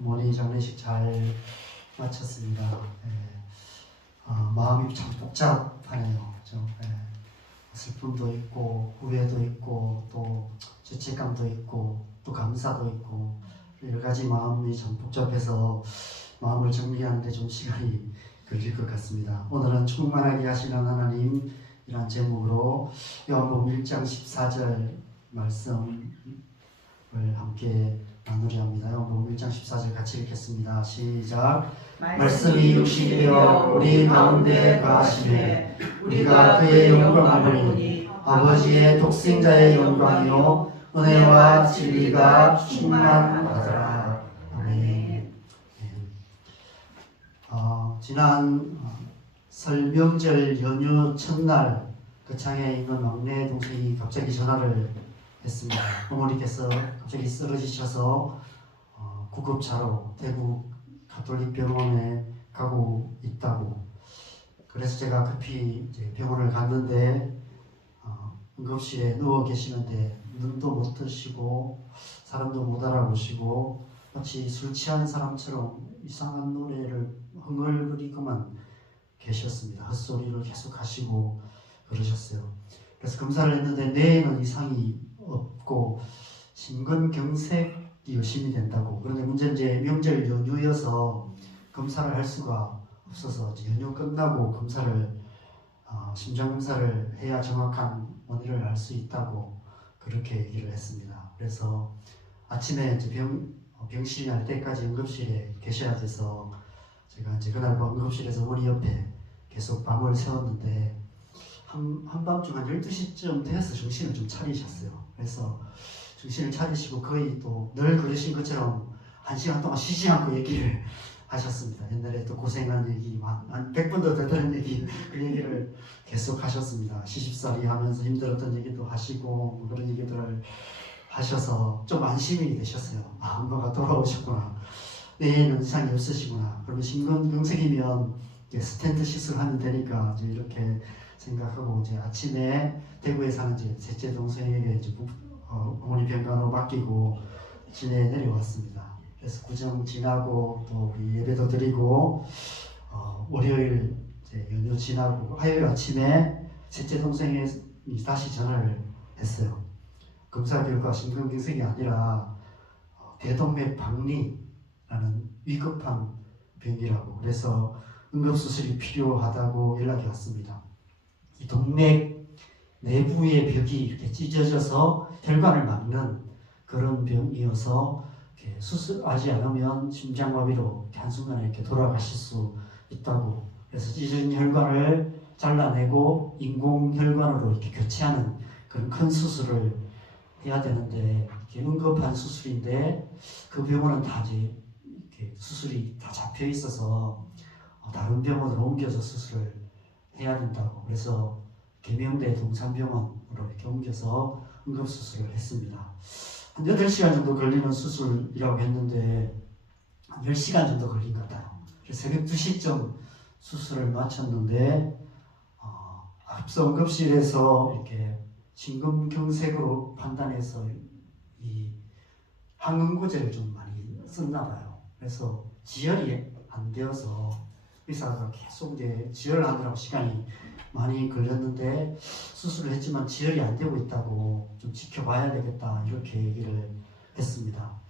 어머니 장례식 잘 마쳤습니다. 마음이 참 복잡하네요. 슬픔도 있고 후회도 있고 또 죄책감도 있고 또 감사도 있고 여러 가지 마음이 참 복잡해서 마음을 정리하는 데 좀 시간이 걸릴 것 같습니다. 오늘은 충만하게 하시는 하나님이란 제목으로 요한복음 1장 14절 말씀을 함께 나누려 합니다. 요한복음 1장 14절 같이 읽겠습니다. 시작. 말씀이 육신이 되어 우리 가운데 거하시매 우리가 그의 영광을 보니 아버지의 독생자의 영광이요 은혜와 진리가 충만하더라. 아멘. 지난 설 명절 연휴 첫날 그 창에 있는 막내 동생이 갑자기 전화를 했습니다. 어머니께서 갑자기 쓰러지셔서 구급차로 대구 가톨릭병원에 가고 있다고. 그래서 제가 급히 이제 병원을 갔는데 응급실에 누워 계시는데 눈도 못 뜨시고 사람도 못 알아보시고 마치 술 취한 사람처럼 이상한 노래를 흥얼거리고만 계셨습니다. 헛소리를 계속 하시고 그러셨어요. 그래서 검사를 했는데 뇌에는 이상이 없고 심근경색이 의심이 된다고. 그런데 문제는 이제 명절 연휴여서 검사를 할 수가 없어서 연휴 끝나고 검사를 심장 검사를 해야 정확한 원인을 알 수 있다고 그렇게 얘기를 했습니다. 그래서 아침에 이제 병실이 날 때까지 응급실에 계셔야 돼서 제가 이제 그날 응급실에서 어머니 옆에 계속 밤을 새웠는데 한밤중 한 12시쯤 돼서 정신을 좀 차리셨어요. 그래서 정신을 차리시고 거의 또 늘 그러신 것처럼 1시간 동안 쉬지 않고 얘기를 하셨습니다. 옛날에 또 고생한 얘기, 한 100번도 되는 얘기, 그 얘기를 계속 하셨습니다. 시집살이 하면서 힘들었던 얘기도 하시고 그런 얘기들을 하셔서 좀 안심이 되셨어요. 엄마가 돌아오셨구나. 뇌에는 이상이 없으시구나. 그러면 심근경색이면 스텐트 시술하면 되니까 이제 이렇게 생각하고 이제 아침에 대구에 사는 이제 셋째 동생에게 이제 어머니 병간호 맡기고 시내에 내려왔습니다. 그래서 구정 지나고 또 우리 예배도 드리고 월요일 이제 연휴 지나고 화요일 아침에 셋째 동생이 다시 전화를 했어요. 검사 결과 심근경색이 아니라 대동맥 박리라는 위급한 병이라고. 그래서 응급수술이 필요하다고 연락이 왔습니다. 이 동맥 내부의 벽이 이렇게 찢어져서 혈관을 막는 그런 병이어서 수술하지 않으면 심장마비로 한순간에 이렇게 돌아가실 수 있다고. 그래서 찢어진 혈관을 잘라내고 인공혈관으로 이렇게 교체하는 그런 큰 수술을 해야 되는데 이게 응급한 수술인데 그 병원은 다 이제 이렇게 수술이 다 잡혀 있어서 다른 병원으로 옮겨서 수술을 해야 된다고. 그래서 계명대 동산병원으로 이렇게 옮겨서 응급수술을 했습니다. 한 8시간 정도 걸리는 수술이라고 했는데 한 10시간 정도 걸린 것 같아요. 새벽 2시쯤 수술을 마쳤는데 앞서 응급실에서 이렇게 심근경색으로 판단해서 이 항응고제를 좀 많이 썼나 봐요. 그래서 지혈이 안 되어서 의사가 계속 이제 지혈을 하느라고 시간이 많이 걸렸는데 수술을 했지만 지혈이 안 되고 있다고 좀 지켜봐야 되겠다 이렇게 얘기를 했습니다.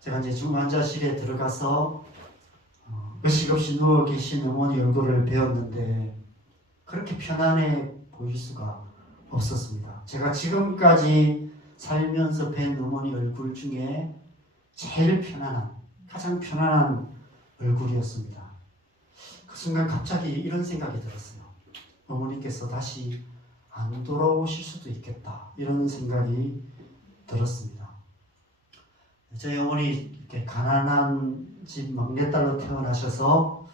제가 이제 중환자실에 들어가서 의식 없이 누워 계신 어머니 얼굴을 배웠는데 그렇게 편안해 보일 수가 없었습니다. 제가 지금까지 살면서 뵌 어머니 얼굴 중에 제일 편안한, 가장 편안한 얼굴이었습니다. 그 순간 갑자기 이런 생각이 들었어요. 어머니께서 다시 안 돌아오실 수도 있겠다 이런 생각이 들었습니다. 저희 어머니 이렇게 가난한 집 막내딸로 태어나셔서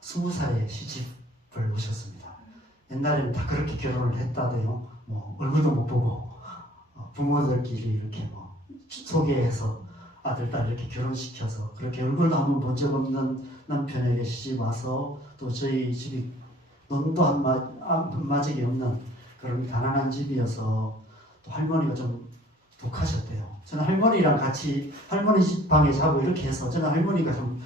20살에 시집을 오셨습니다. 옛날에는 다 그렇게 결혼을 했다대요. 얼굴도 못 보고 부모들끼리 이렇게 소개해서 아들, 딸 이렇게 결혼시켜서 그렇게 얼굴도 한번 본 적 없는 남편에게 시집 와서 또 저희 집이 논도 한마직이 없는 그런 가난한 집이어서 또 할머니가 좀 독하셨대요. 저는 할머니랑 같이 할머니 집 방에 자고 이렇게 해서 저는 할머니가 좀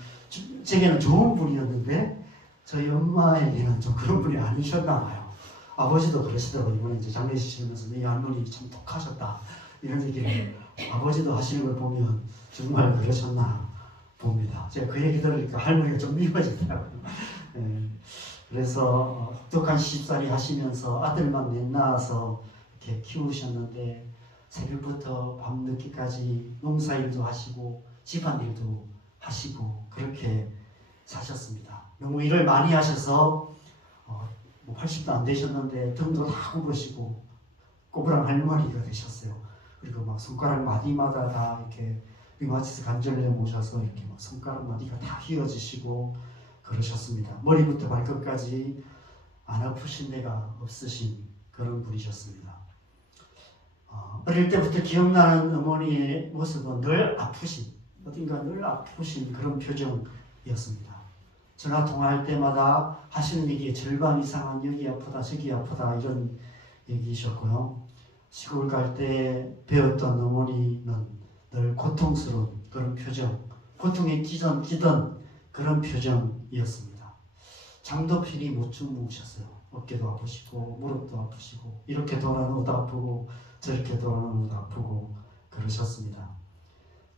제게는 좋은 분이었는데 저희 엄마에게는 좀 그런 분이 아니셨나 봐요. 아버지도 그러시더라고요. 이번에 이제 장례식하면서 이 할머니 참 독하셨다 이런 얘기를 아버지도 하시는 걸 보면 정말 그러셨나 봅니다. 제가 그 얘기 들으니까 할머니가 좀 미워지더라고요. 네. 그래서 혹독한 시집살이 하시면서 아들만 넷 낳아서 이렇게 키우셨는데 새벽부터 밤늦게까지 농사일도 하시고 집안일도 하시고 그렇게 사셨습니다. 너무 일을 많이 하셔서 뭐 80도 안 되셨는데 등도 다 굽으시고 꼬부랑 할머니가 되셨어요. 그리고 막 손가락 마디마다 다 이렇게 리마티스 관절염 오셔서 이렇게 막 손가락 마디가 다 휘어지시고 그러셨습니다. 머리부터 발끝까지 안 아프신 데가 없으신 그런 분이셨습니다. 어릴 때부터 기억나는 어머니의 모습은 늘 아프신, 어딘가 늘 아프신 그런 표정이었습니다. 전화 통화할 때마다 하시는 얘기의 절반 이상은 여기 아프다 저기 아프다 이런 얘기이셨고요. 시골 갈 때 배웠던 어머니는 늘 고통스러운 그런 표정, 고통에 끼던 그런 표정이었습니다. 잠도 편히 못 주무셨어요. 어깨도 아프시고 무릎도 아프시고 이렇게 돌아누워도 아프고 저렇게 돌아누워도 아프고 그러셨습니다.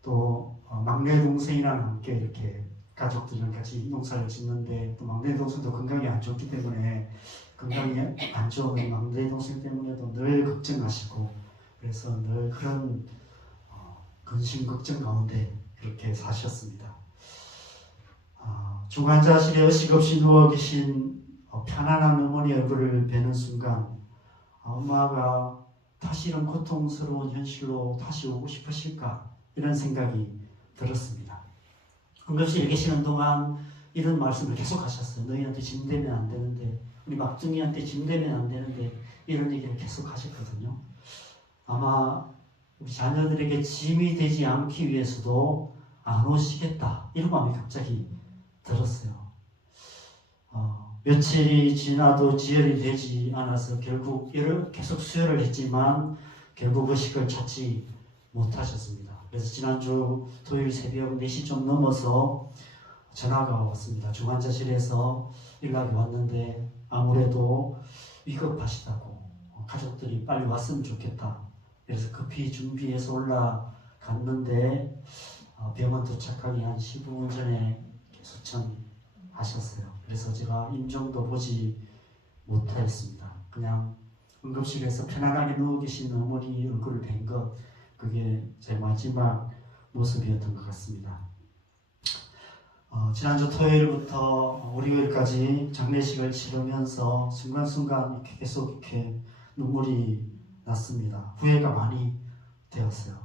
또 막내 동생이랑 함께 이렇게 가족들이랑 같이 농사를 짓는데 또 막내 동생도 건강이 안 좋기 때문에 건강이 안 좋은 막내 동생 때문에도 늘 걱정하시고 그래서 늘 그런 근심 걱정 가운데 그렇게 사셨습니다. 중환자실에 의식 없이 누워 계신 편안한 어머니 얼굴을 뵈는 순간 엄마가 다시 이런 고통스러운 현실로 다시 오고 싶으실까 이런 생각이 들었습니다. 응급실에 계시는 동안 이런 말씀을 계속 하셨어요. 너희한테 짐되면 안 되는데 우리 막둥이한테 짐되면 안 되는데 이런 얘기를 계속 하셨거든요. 아마 우리 자녀들에게 짐이 되지 않기 위해서도 안 오시겠다 이런 마음이 갑자기 들었어요. 며칠이 지나도 지혈이 되지 않아서 결국 계속 수혈을 했지만 결국 의식을 찾지 못하셨습니다. 그래서 지난주 토요일 새벽 4시 좀 넘어서 전화가 왔습니다. 중환자실에서 연락이 왔는데 아무래도 위급하시다고 가족들이 빨리 왔으면 좋겠다. 그래서 급히 준비해서 올라갔는데 병원 도착하기 한 15분 전에 소천하셨어요. 그래서 제가 임종도 보지 못하였습니다. 그냥 응급실에서 편안하게 누워 계신 어머니 얼굴을 뵌 것, 그게 제 마지막 모습이었던 것 같습니다. 지난주 토요일부터 월요일까지 장례식을 치르면서 순간순간 이렇게 계속 이렇게 눈물이 났습니다. 후회가 많이 되었어요.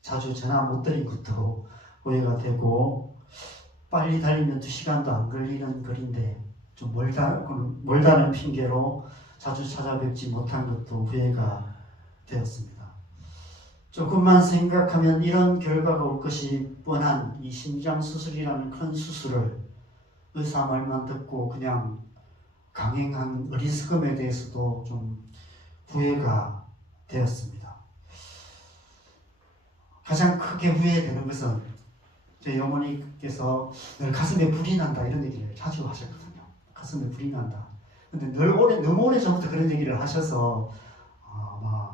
자주 전화 못 드린 것도 후회가 되고 빨리 달리면 2시간도 안 걸리는 거리인데 좀 멀다는 핑계로 자주 찾아뵙지 못한 것도 후회가 되었습니다. 조금만 생각하면 이런 결과가 올 것이 뻔한 이 심장 수술이라는 큰 수술을 의사 말만 듣고 그냥 강행한 어리석음에 대해서도 좀 후회가 되었습니다. 가장 크게 후회되는 것은 저희 어머니께서 늘 가슴에 불이 난다 이런 얘기를 자주 하셨거든요. 가슴에 불이 난다. 근데 너무 오래 전부터 그런 얘기를 하셔서 아마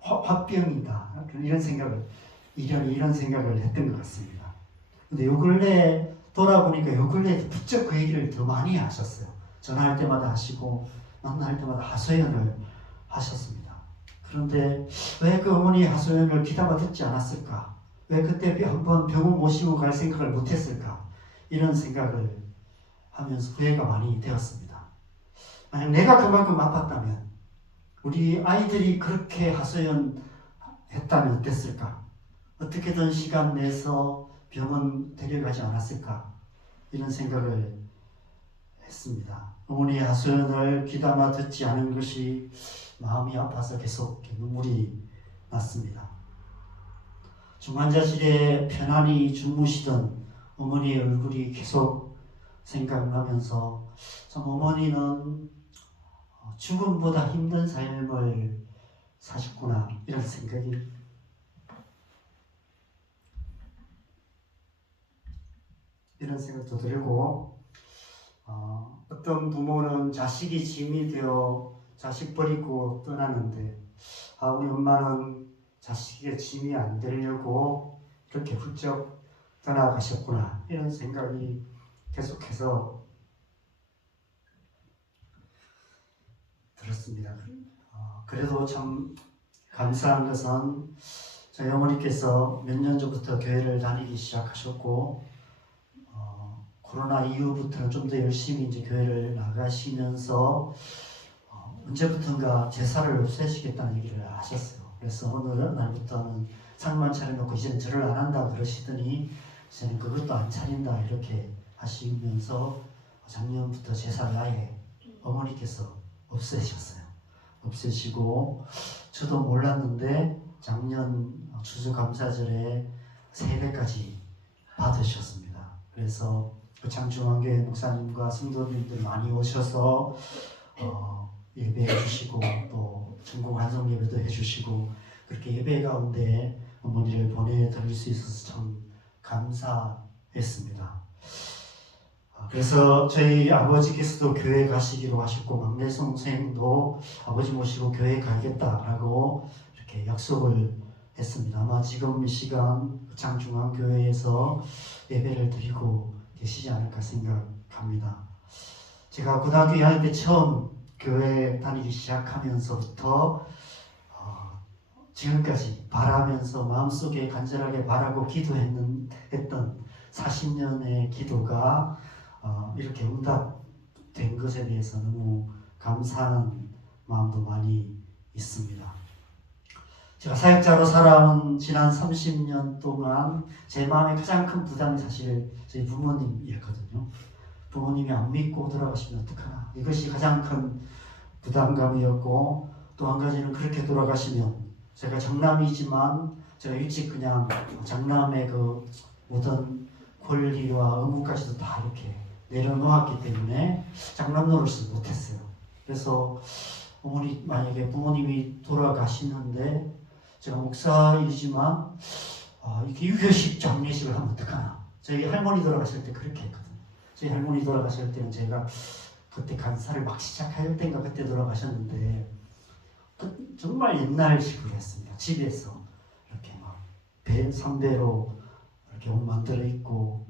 화병이다 이런 생각을 이런 생각을 했던 것 같습니다. 근데 요 근래 돌아보니까 요 근래 부쩍 그 얘기를 더 많이 하셨어요. 전화할 때마다 하시고 만날 때마다 하소연을 하셨습니다. 그런데 왜 그 어머니 하소연을 귀담아 듣지 않았을까? 왜 그때 한번 병원 모시고 갈 생각을 못했을까? 이런 생각을 하면서 후회가 많이 되었습니다. 만약 내가 그만큼 아팠다면 우리 아이들이 그렇게 하소연 했다면 어땠을까? 어떻게든 시간 내서 병원 데려가지 않았을까? 이런 생각을 했습니다. 어머니의 하소연을 귀담아 듣지 않은 것이 마음이 아파서 계속 눈물이 났습니다. 중환자실에 편안히 주무시던 어머니의 얼굴이 계속 생각나면서 참 어머니는 죽음보다 힘든 삶을 사셨구나 이런 생각이 이런 생각도 들고 어떤 부모는 자식이 짐이 되어 자식 버리고 떠나는데 우리 엄마는 자식의 짐이 안 되려고 이렇게 훌쩍 떠나가셨구나 이런 생각이 계속해서 들었습니다. 그래도 참 감사한 것은 저희 어머니께서 몇 년 전부터 교회를 다니기 시작하셨고 코로나 이후부터는 좀 더 열심히 이제 교회를 나가시면서 언제부턴가 제사를 없애시겠다는 얘기를 하셨어요. 그래서 어느 날부터는 상만 차려놓고 이제는 절을 안 한다 그러시더니 이제는 그것도 안 차린다 이렇게 하시면서 작년부터 제사를 아예 어머니께서 없애셨어요. 없애시고 저도 몰랐는데 작년 추수감사절에 세배까지 받으셨습니다. 그래서 창중앙교회 목사님과 성도님들 많이 오셔서 예배해 주시고 또 전국 환송 예배도 해주시고 그렇게 예배 가운데 어머니를 보내드릴 수 있어서 참 감사했습니다. 그래서 저희 아버지께서도 교회 가시기로 하셨고 막내 동생도 아버지 모시고 교회 가겠다라고 이렇게 약속을 했습니다. 아마 지금 이 시간 창중앙교회에서 예배를 드리고 계시지 않을까 생각합니다. 제가 고등학교 2학년 때 처음 교회 다니기 시작하면서부터 지금까지 바라면서 마음속에 간절하게 바라고 기도했던 40년의 기도가 이렇게 응답된 것에 대해서 너무 감사한 마음도 많이 있습니다. 제가 사역자로 살아온 지난 30년 동안 제 마음에 가장 큰 부담이 사실 저희 부모님이었거든요. 부모님이 안 믿고 돌아가시면 어떡하나 이것이 가장 큰 부담감이었고 또 한 가지는 그렇게 돌아가시면 제가 장남이지만 제가 일찍 그냥 장남의 그 모든 권리와 의무까지도 다 이렇게 내려놓았기 때문에 장남 노릇을 못했어요. 그래서 만약에 부모님이 돌아가시는데 제가 목사이지만 이렇게 유교식 장례식을 하면 어떡하나. 저희 할머니 돌아가실 때 그렇게 했거든요. 저희 할머니 돌아가실 때는 제가 그때 간사를 막 시작할 때인가 그때 돌아가셨는데 정말 옛날식으로 했습니다. 집에서 이렇게 막 삼배로 이렇게 옷 만들어 입고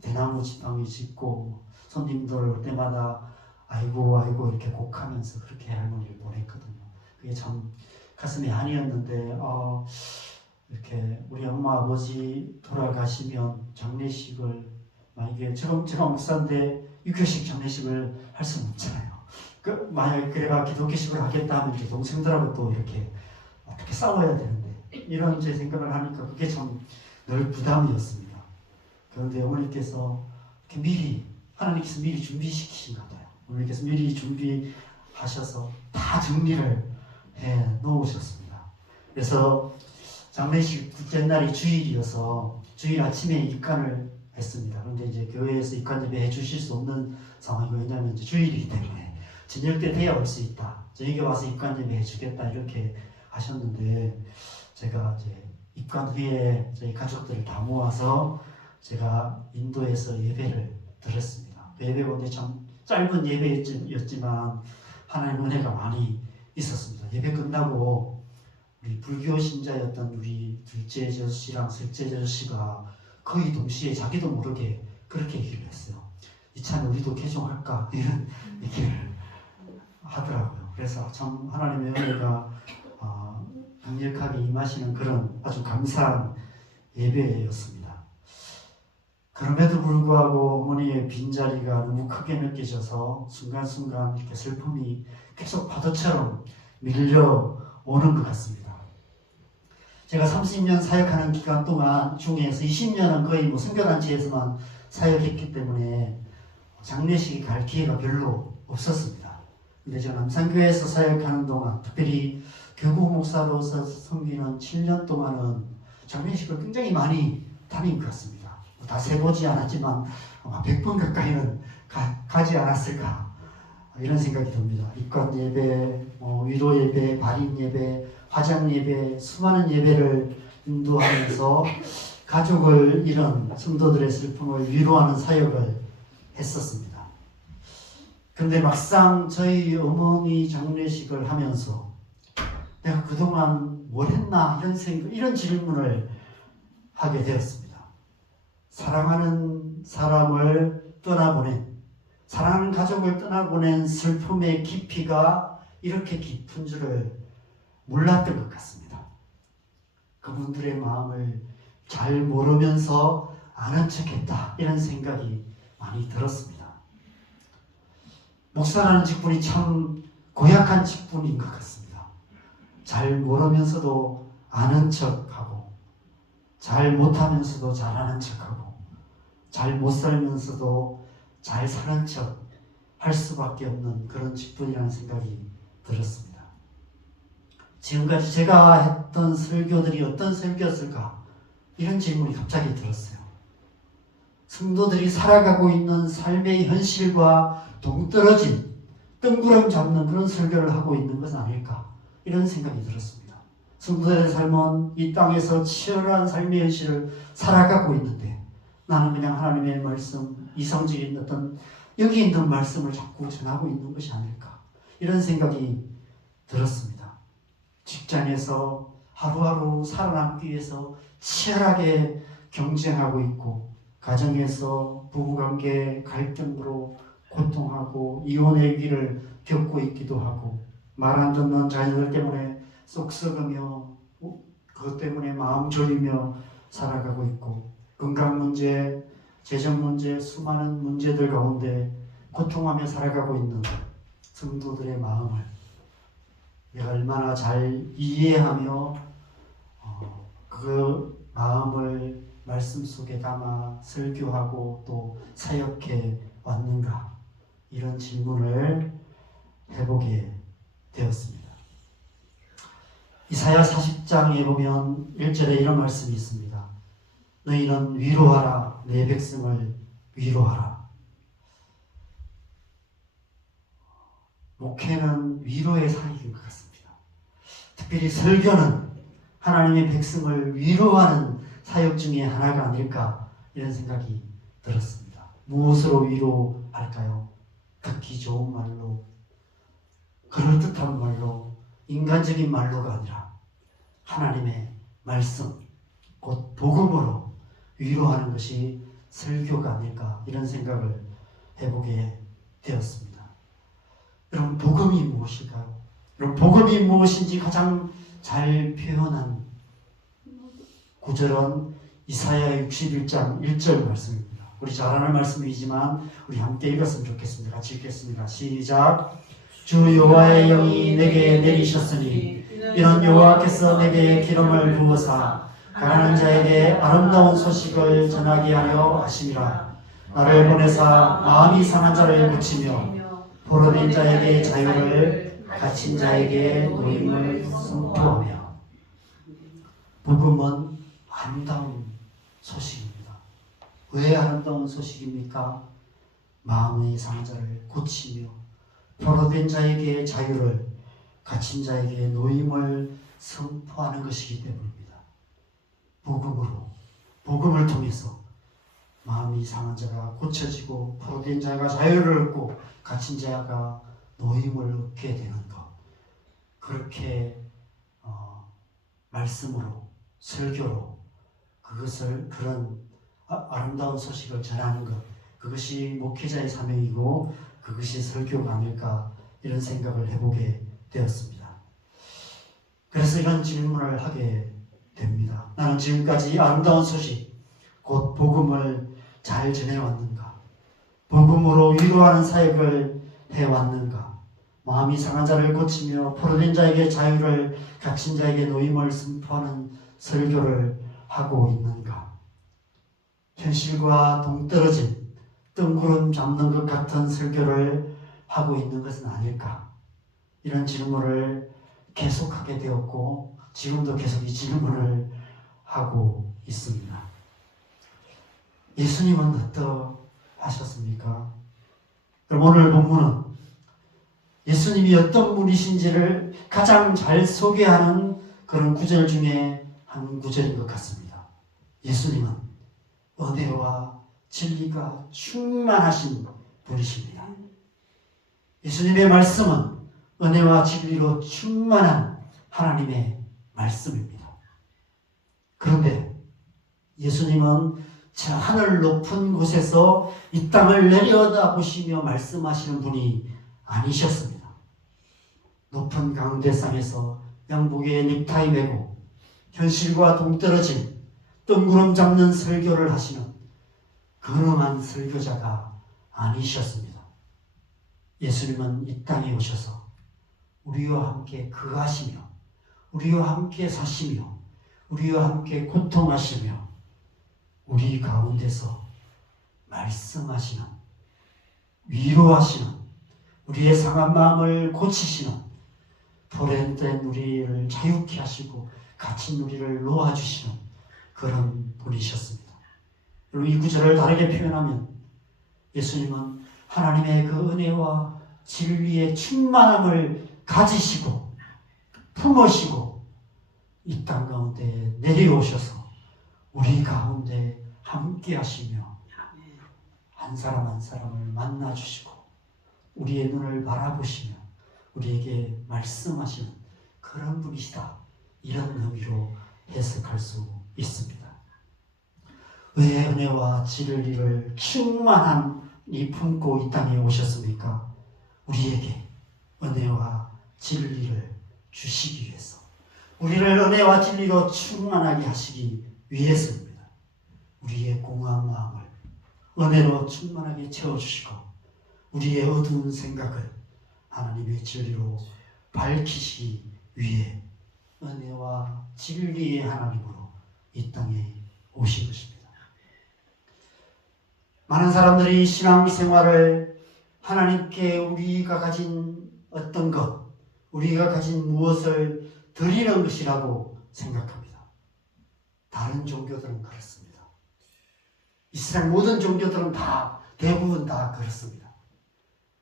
대나무 지팡이 짚고 손님들 올 때마다 아이고 아이고 이렇게 곡하면서 그렇게 할머니를 보냈거든요. 그게 참 가슴이 한이었는데 이렇게 우리 엄마 아버지 돌아가시면 장례식을 만약에 제가 목사인데 유교식 장례식을 할 수는 없잖아요. 만약에 그래가 기독교식으로 하겠다 하면 이제 동생들하고 또 이렇게 어떻게 싸워야 되는데 이런 제 생각을 하니까 그게 참 늘 부담이었습니다. 그런데 어머니께서 하나님께서 미리 준비시키신가 봐요. 어머니께서 미리 준비하셔서 다 정리를 해 놓으셨습니다. 그래서 장례식 둘째 날이 주일이어서 주일 아침에 입관을 했습니다. 그런데 이제 교회에서 입관 예배 해주실 수 없는 상황이고 왜냐하면 이제 주일이기 때문에 저녁 때 돼야 올 수 있다. 저녁에 와서 입관 예배 해주겠다 이렇게 하셨는데 제가 이제 입관 후에 저희 가족들을 다 모아서 제가 인도에서 예배를 드렸습니다. 예배 보는데 참 짧은 예배였지만 하나님의 은혜가 많이 있었습니다. 예배 끝나고 우리 불교 신자였던 우리 둘째 저씨랑 셋째 저씨가 거의 동시에 자기도 모르게 그렇게 얘기를 했어요. 이참에 우리도 개종할까 이런 얘기를 하더라고요. 그래서 참 하나님의 은혜가 강력하게 임하시는 그런 아주 감사한 예배였습니다. 그럼에도 불구하고 어머니의 빈자리가 너무 크게 느껴져서 순간순간 이렇게 슬픔이 계속 파도처럼 밀려오는 것 같습니다. 제가 30년 사역하는 기간 동안 중에서 20년은 거의 선교단체에서만 사역했기 때문에 장례식에 갈 기회가 별로 없었습니다. 근데 제가 남산교회에서 사역하는 동안 특별히 교구 목사로서 섬기는 7년 동안은 장례식을 굉장히 많이 다닌 것 같습니다. 다 세보지 않았지만 아마 100번 가까이는 가지 않았을까 이런 생각이 듭니다. 입관 예배, 위로 예배, 발인 예배, 화장 예배, 수많은 예배를 인도하면서 가족을 잃은 성도들의 슬픔을 위로하는 사역을 했었습니다. 근데 막상 저희 어머니 장례식을 하면서 내가 그동안 뭘 했나 이런 질문을 하게 되었습니다. 사랑하는 사람을 떠나보낸, 사랑하는 가족을 떠나보낸 슬픔의 깊이가 이렇게 깊은 줄을 몰랐던 것 같습니다. 그분들의 마음을 잘 모르면서 아는 척했다, 이런 생각이 많이 들었습니다. 목사라는 직분이 참 고약한 직분인 것 같습니다. 잘 모르면서도 아는 척하고, 잘 못하면서도 잘하는 척하고, 잘 못 살면서도 잘 사는 척 할 수밖에 없는 그런 직분이라는 생각이 들었습니다. 지금까지 제가 했던 설교들이 어떤 설교였을까? 이런 질문이 갑자기 들었어요. 성도들이 살아가고 있는 삶의 현실과 동떨어진 뜬구름 잡는 그런 설교를 하고 있는 것은 아닐까? 이런 생각이 들었습니다. 성도들의 삶은 이 땅에서 치열한 삶의 현실을 살아가고 있는데 나는 그냥 하나님의 말씀, 이성적인 어떤 여기 있는 말씀을 자꾸 전하고 있는 것이 아닐까? 이런 생각이 들었습니다. 직장에서 하루하루 살아남기 위해서 치열하게 경쟁하고 있고, 가정에서 부부관계 갈등으로 고통하고 이혼의 위기를 겪고 있기도 하고, 말 안 듣는 자녀들 때문에 속 썩으며 그것 때문에 마음 졸이며 살아가고 있고, 건강 문제, 재정 문제, 수많은 문제들 가운데 고통하며 살아가고 있는 성도들의 마음을 내가 얼마나 잘 이해하며 그 마음을 말씀 속에 담아 설교하고 또 사역해 왔는가, 이런 질문을 해보게 되었습니다. 이사야 40장에 보면 1절에 이런 말씀이 있습니다. 너희는 위로하라, 내 백성을 위로하라. 목회는 위로의 사역인 것 같습니다. 특별히 설교는 하나님의 백성을 위로하는 사역 중에 하나가 아닐까, 이런 생각이 들었습니다. 무엇으로 위로할까요? 듣기 좋은 말로, 그럴듯한 말로, 인간적인 말로가 아니라 하나님의 말씀, 곧 복음으로 위로하는 것이 설교가 아닐까, 이런 생각을 해보게 되었습니다. 여러분, 복음이 무엇일까요? 여러분, 복음이 무엇인지 가장 잘 표현한 구절은 이사야 61장 1절 말씀입니다. 우리 잘 아는 말씀이지만 우리 함께 읽었으면 좋겠습니다. 같이 읽겠습니다. 시작. 주 여호와의 영이 내게 내리셨으니 이는 여호와께서 내게 기름을 부으사 가난한 자에게 아름다운 소식을 전하게 하려 하심이라. 나를 보내사 마음이 상한 자를 고치며 포로된 자에게 자유를, 갇힌 자에게 노임을 선포하며. 복음은 아름다운 소식입니다. 왜 아름다운 소식입니까? 마음의 상한 자를 고치며 포로된 자에게 자유를, 갇힌 자에게 노임을 선포하는 것이기 때문입니다. 복음을 통해서 마음이 상한 자가 고쳐지고 포로된 자가 자유를 얻고 갇힌 자가 노임을 얻게 되는 것, 그렇게 말씀으로, 설교로 그런 아름다운 소식을 전하는 것, 그것이 목회자의 사명이고 그것이 설교가 아닐까, 이런 생각을 해보게 되었습니다. 그래서 이런 질문을 하게 됩니다. 나는 지금까지 아름다운 소식, 곧 복음을 잘 전해왔는가? 복음으로 위로하는 사역을 해왔는가? 마음이 상한 자를 고치며 포로된 자에게 자유를, 갇힌 자에게 노임을 선포하는 설교를 하고 있는가? 현실과 동떨어진 뜬구름 잡는 것 같은 설교를 하고 있는 것은 아닐까? 이런 질문을 계속하게 되었고 지금도 계속 이 질문을 하고 있습니다. 예수님은 어떠하셨습니까? 오늘 본문은 예수님이 어떤 분이신지를 가장 잘 소개하는 그런 구절 중에 한 구절인 것 같습니다. 예수님은 은혜와 진리가 충만하신 분이십니다. 예수님의 말씀은 은혜와 진리로 충만한 하나님의 말씀입니다. 그런데 예수님은 저 하늘 높은 곳에서 이 땅을 내려다보시며 말씀하시는 분이 아니셨습니다. 높은 가운데상에서 양복에 넥타이 매고 현실과 동떨어진 뜬구름 잡는 설교를 하시는 근엄한 설교자가 아니셨습니다. 예수님은 이 땅에 오셔서 우리와 함께 거하시며 우리와 함께 사시며 우리와 함께 고통하시며 우리 가운데서 말씀하시는, 위로하시는, 우리의 상한 마음을 고치시는, 포렌된 우리를 자유케 하시고 갇힌 우리를 놓아주시는 그런 분이셨습니다. 여러분, 이 구절을 다르게 표현하면 예수님은 하나님의 그 은혜와 진리의 충만함을 가지시고 품으시고 이 땅 가운데 내려오셔서 우리 가운데 함께 하시며 한 사람 한 사람을 만나주시고 우리의 눈을 바라보시며 우리에게 말씀하시는 그런 분이시다. 이런 의미로 해석할 수 있습니다. 왜 은혜와 진리를 충만히 품고 이 땅에 오셨습니까? 우리에게 은혜와 진리를 주시기 위해서, 우리를 은혜와 진리로 충만하게 하시기 위해서입니다. 우리의 공허한 마음을 은혜로 충만하게 채워주시고 우리의 어두운 생각을 하나님의 진리로 밝히시기 위해 은혜와 진리의 하나님으로 이 땅에 오신 것입니다. 많은 사람들이 신앙생활을 하나님께 우리가 가진 어떤 것, 우리가 가진 무엇을 드리는 것이라고 생각합니다. 다른 종교들은 그렇습니다. 이 세상 모든 종교들은 대부분 다 그렇습니다.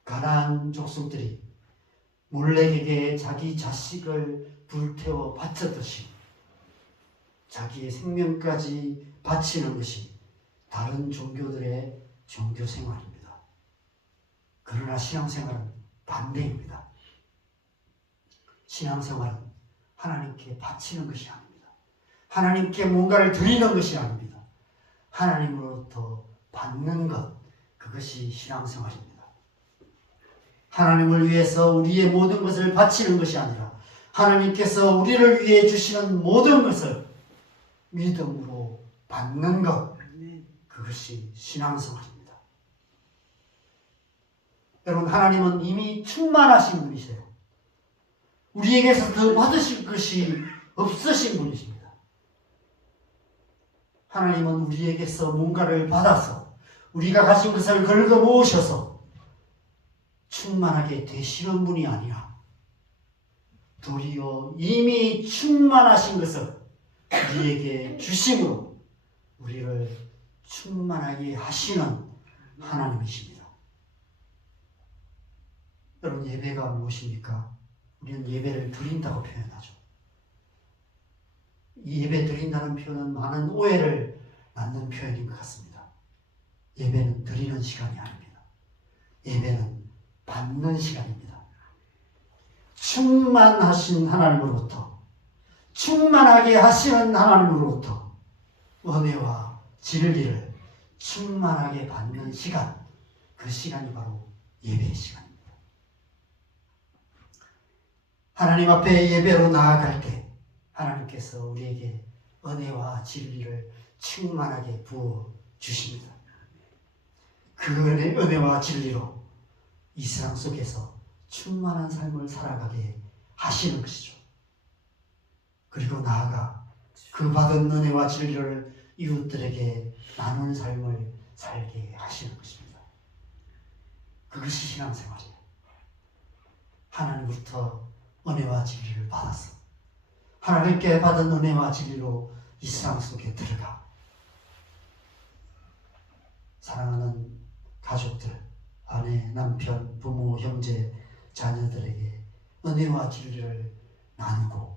가나안 족속들이 몰렉에게 자기 자식을 불태워 바쳤듯이 자기의 생명까지 바치는 것이 다른 종교들의 종교 생활입니다. 그러나 신앙생활은 반대입니다. 신앙생활은 하나님께 바치는 것이 아닙니다. 하나님께 뭔가를 드리는 것이 아닙니다. 하나님으로부터 받는 것, 그것이 신앙생활입니다. 하나님을 위해서 우리의 모든 것을 바치는 것이 아니라 하나님께서 우리를 위해 주시는 모든 것을 믿음으로 받는 것, 그것이 신앙생활입니다. 여러분, 하나님은 이미 충만하신 분이세요. 우리에게서 더 받으실 것이 없으신 분이십니다. 하나님은 우리에게서 뭔가를 받아서 우리가 가진 것을 긁어 모으셔서 충만하게 되시는 분이 아니라 도리어 이미 충만하신 것을 우리에게 주심으로 우리를 충만하게 하시는 하나님이십니다. 여러분, 예배가 무엇입니까? 우리는 예배를 드린다고 표현하죠. 이 예배 드린다는 표현은 많은 오해를 낳는 표현인 것 같습니다. 예배는 드리는 시간이 아닙니다. 예배는 받는 시간입니다. 충만하신 하나님으로부터, 충만하게 하시는 하나님으로부터 은혜와 진리를 충만하게 받는 시간, 그 시간이 바로 예배의 시간입니다. 하나님 앞에 예배로 나아갈 때 하나님께서 우리에게 은혜와 진리를 충만하게 부어 주십니다. 그 은혜와 진리로 이 세상 속에서 충만한 삶을 살아가게 하시는 것이죠. 그리고 나아가 그 받은 은혜와 진리를 이웃들에게 나누는 삶을 살게 하시는 것입니다. 그것이 신앙생활이에요. 하나님부터 은혜와 진리를 받아서 하나님께 받은 은혜와 진리로 이 세상 속에 들어가 사랑하는 가족들, 아내, 남편, 부모, 형제, 자녀들에게 은혜와 진리를 나누고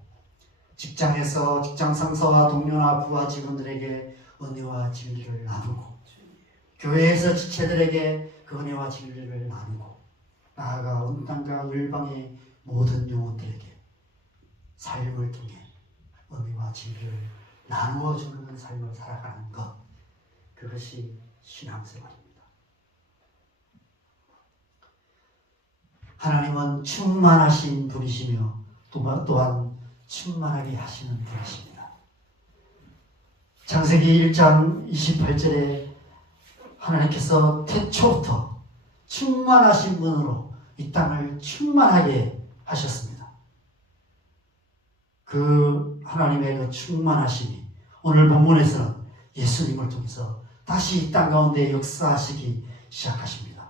직장에서 직장 상사와 동료나 부하 직원들에게 은혜와 진리를 나누고 교회에서 지체들에게 그 은혜와 진리를 나누고 나아가 온 땅과 열방의 모든 영혼들에게 삶을 통해 은혜와 진리를 나누어 주는 삶을 살아가는 것, 그것이 신앙생활입니다. 하나님은 충만하신 분이시며 또한 충만하게 하시는 분이십니다. 창세기 1장 28절에 하나님께서 태초부터 충만하신 분으로 이 땅을 충만하게 하셨습니다. 그 하나님의 그 충만하심이 오늘 본문에서는 예수님을 통해서 다시 이 땅 가운데 역사하시기 시작하십니다.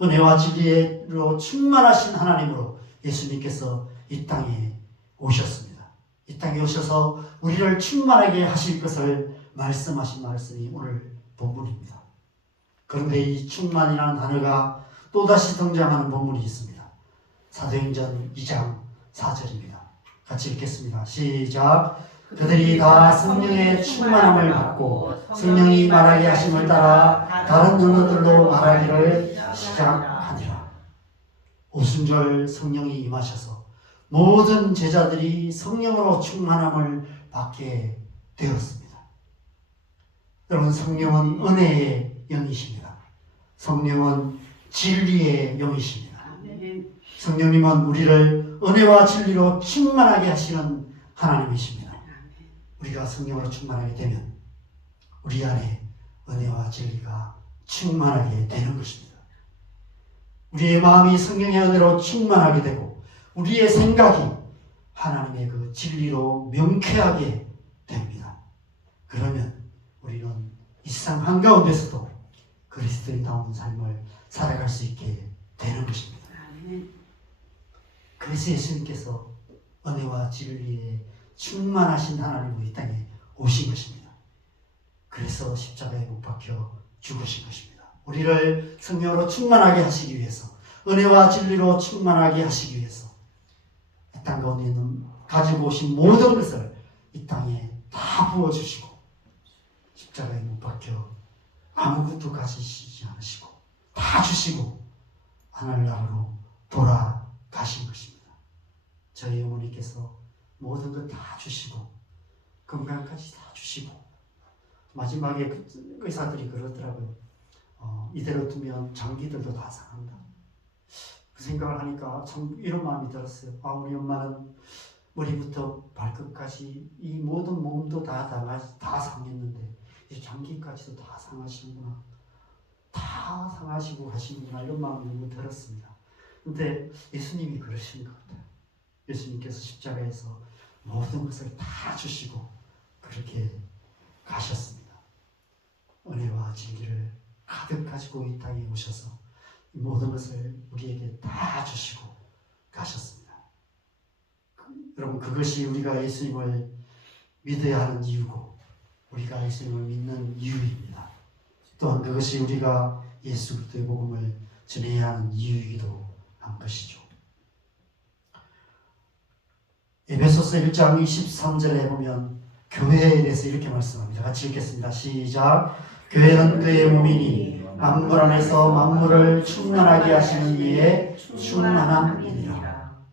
은혜와 진리로 충만하신 하나님으로 예수님께서 이 땅에 오셨습니다. 이 땅에 오셔서 우리를 충만하게 하실 것을 말씀하신 말씀이 오늘 본문입니다. 그런데 이 충만이라는 단어가 또다시 등장하는 본문이 있습니다. 사도행전 2장 4절입니다. 같이 읽겠습니다. 시작. 그들이 다 성령의 충만함을 받고 성령이 말하게 하심을 따라 다른 언어들로 말하기를 시작하니라. 오순절 성령이 임하셔서 모든 제자들이 성령으로 충만함을 받게 되었습니다. 여러분, 성령은 은혜의 영이십니다. 성령은 진리의 영이십니다. 성령님은 우리를 은혜와 진리로 충만하게 하시는 하나님이십니다. 우리가 성령으로 충만하게 되면 우리 안에 은혜와 진리가 충만하게 되는 것입니다. 우리의 마음이 성령의 은혜로 충만하게 되고 우리의 생각이 하나님의 그 진리로 명쾌하게 됩니다. 그러면 우리는 이 세상 한가운데서도 그리스도인다운 삶을 살아갈 수 있게 되는 것입니다. 그래서 예수님께서 은혜와 진리에 충만하신 하나님으로 이 땅에 오신 것입니다. 그래서 십자가에 못 박혀 죽으신 것입니다. 우리를 성령으로 충만하게 하시기 위해서, 은혜와 진리로 충만하게 하시기 위해서 이 땅 가운데 있는 가지고 오신 모든 것을 이 땅에 다 부어주시고 십자가에 못 박혀 아무것도 가지시지 않으시고 다 주시고 하늘나라로 돌아가신 것입니다. 저희 어머니께서 모든 것 다 주시고 건강까지 다 주시고 마지막에 의사들이 그러더라고요. 이대로 두면 장기들도 다 상한다. 그 생각을 하니까 참 이런 마음이 들었어요. 우리 엄마는 머리부터 발끝까지 이 모든 몸도 다 상했는데 이 장기까지도 다 상하시는구나. 다 상하시고 하시는구나. 이런 마음이 너무 들었습니다. 근데 예수님이 그러시는 것 같아요. 예수님께서 십자가에서 모든 것을 다 주시고 그렇게 가셨습니다. 은혜와 진리를 가득 가지고 이 땅에 오셔서 이 모든 것을 우리에게 다 주시고 가셨습니다. 여러분, 그것이 우리가 예수님을 믿어야 하는 이유고 우리가 예수님을 믿는 이유입니다. 또한 그것이 우리가 예수 그리스도의 복음을 전해야 하는 이유이기도 한 것이죠. 에베소서 1장 23절에 보면 교회에 대해서 이렇게 말씀합니다. 같이 읽겠습니다. 시작. 교회는 그의 몸이니 만물 안에서 만물을 충만하게 하시는 이의 충만함이니라.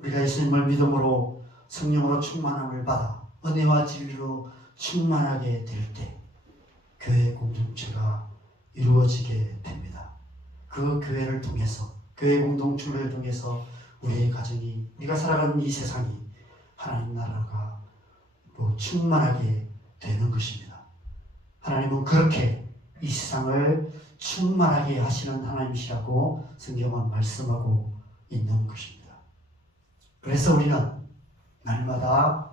우리가 예수님을 믿음으로 성령으로 충만함을 받아 은혜와 진리로 충만하게 될 때 교회 공동체가 이루어지게 됩니다. 그 교회를 통해서, 교회 공동체를 통해서 우리의 가정이, 우리가 살아가는 이 세상이 하나님 나라가 충만하게 되는 것입니다. 하나님은 그렇게 이 세상을 충만하게 하시는 하나님이시라고 성경은 말씀하고 있는 것입니다. 그래서 우리는 날마다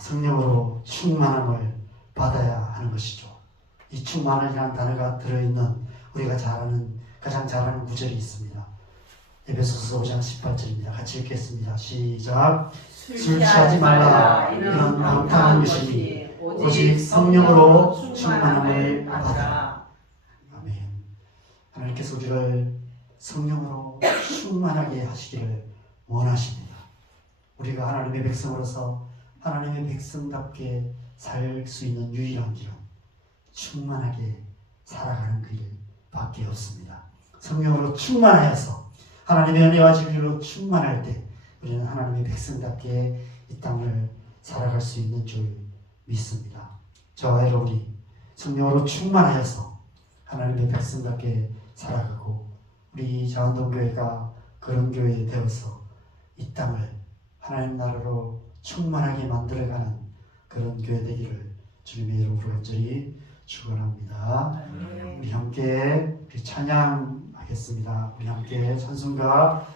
성령으로 충만함을 받아야 하는 것이죠. 이 충만이라는 단어가 들어있는 우리가 가장 잘 아는 구절이 있습니다. 에베소서 5장 18절입니다. 같이 읽겠습니다. 시작. 술 취하지 말라. 이런 방탕한 것이니 오직 성령으로 충만함을 받아라. 아멘. 하나님께서 우리를 성령으로 충만하게 하시기를 원하십니다. 우리가 하나님의 백성으로서 하나님의 백성답게 살 수 있는 유일한 길은 충만하게 살아가는 길밖에 없습니다. 성령으로 충만하여서 하나님의 은혜와 진리로 충만할 때 우리는 하나님의 백성답게 이 땅을 살아갈 수 있는 줄 믿습니다. 저와 여러분이 성령으로 충만하여서 하나님의 백성답게 살아가고 우리 자원동교회가 그런 교회 되어서 이 땅을 하나님 나라로 충만하게 만들어가는 그런 교회 되기를 주님의 이름으로 간절히 축원합니다. 우리 함께 찬양하겠습니다. 우리 함께 찬송가